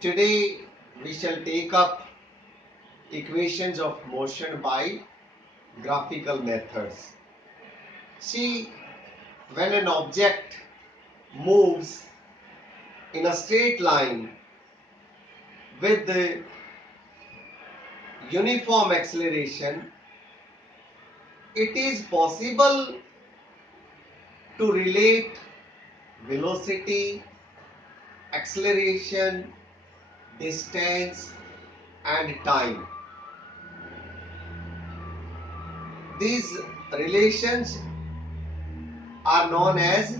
Today we shall take up equations of motion by graphical methods. See, when an object moves in a straight line with the uniform acceleration, it is possible to relate velocity, acceleration, distance, and time. These relations are known as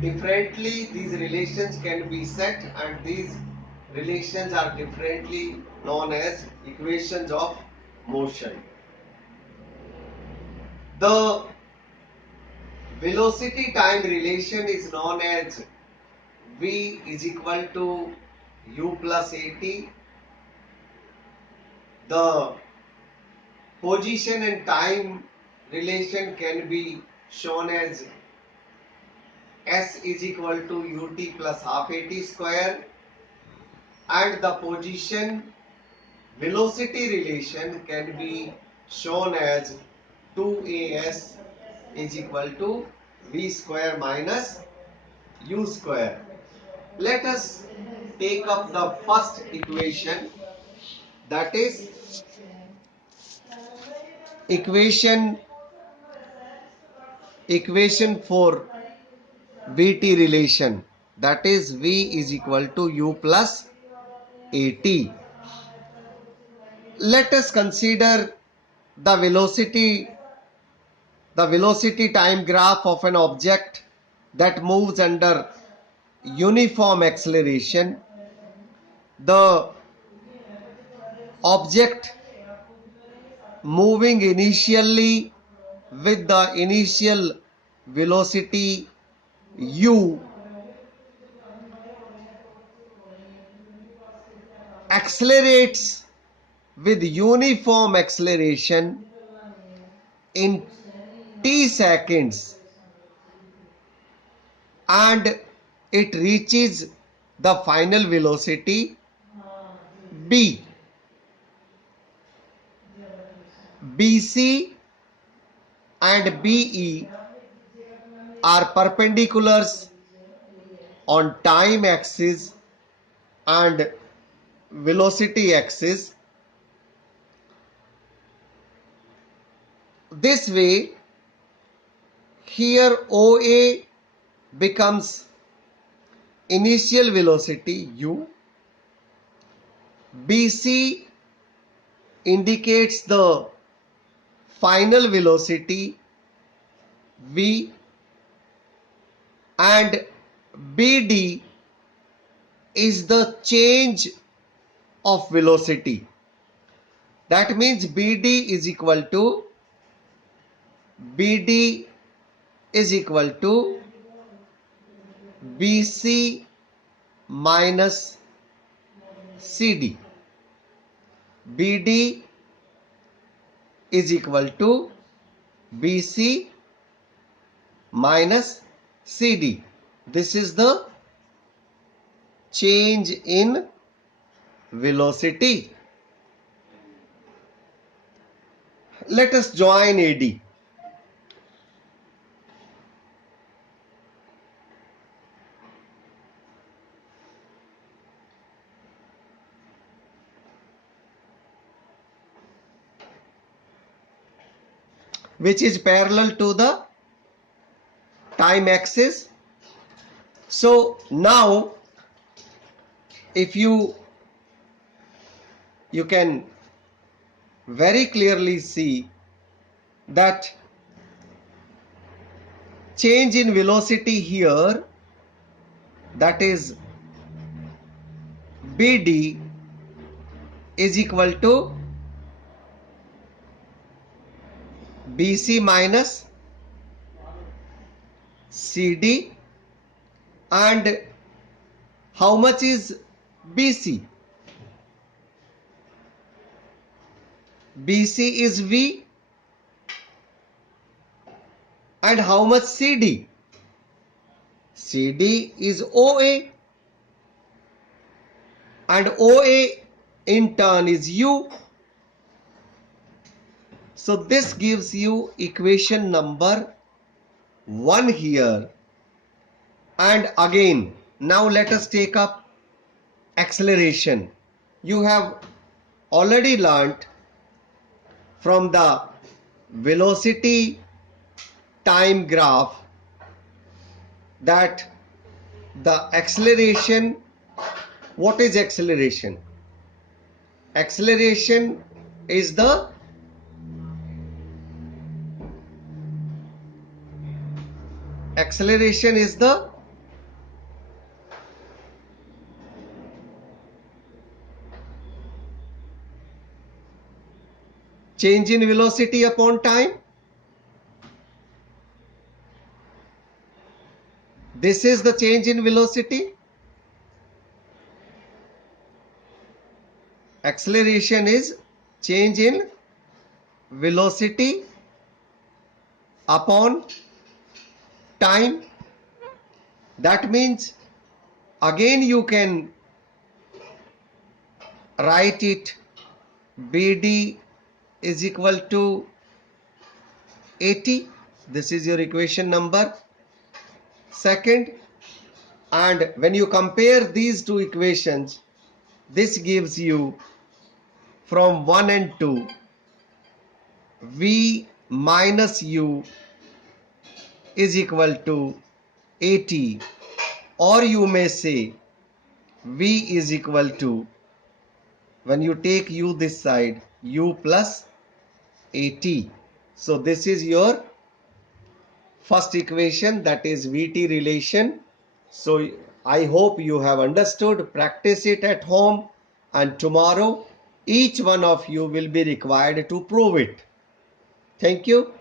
differently, these relations can be set, and these relations are differently known as equations of motion. The velocity time relation is known as v is equal to u plus at. The position and time relation can be shown as s is equal to ut plus half at square, and the position velocity relation can be shown as 2as is equal to v square minus u square. Let us take up the first equation, that is equation for Vt relation, that is v is equal to u plus at. Let us consider the velocity time graph of an object that moves under uniform acceleration. The object moving initially with the initial velocity u accelerates with uniform acceleration in t seconds, and it reaches the final velocity b. BC and BE are perpendiculars on time axis and velocity axis. This way, here OA becomes initial velocity u, BC indicates the final velocity v, and BD is the change of velocity. That means BD is equal to BC minus CD. BD is equal to BC minus CD. This is the change in velocity. Let us join AD. Which is parallel to the time axis. So now if you can very clearly see that change in velocity here, that is BD is equal to BC minus CD, and how much is BC? BC is V, and how much CD? CD is OA. and OA in turn is U. So this gives you equation number 1 here. And again, now let us take up acceleration. You have already learnt from the velocity time graph that the acceleration, what is acceleration? Acceleration is the change in velocity upon time. This is the change in velocity. Acceleration is change in velocity upon time. That means again you can write it BD is equal to 80. This is your equation number 2. And when you compare these two equations, this gives you from 1 and 2 V minus U is equal to 80, or you may say V is equal to, when you take U this side, U plus 80. So this is your first equation, that is VT relation. So I hope you have understood. Practice it at home, and tomorrow each one of you will be required to prove it. Thank you.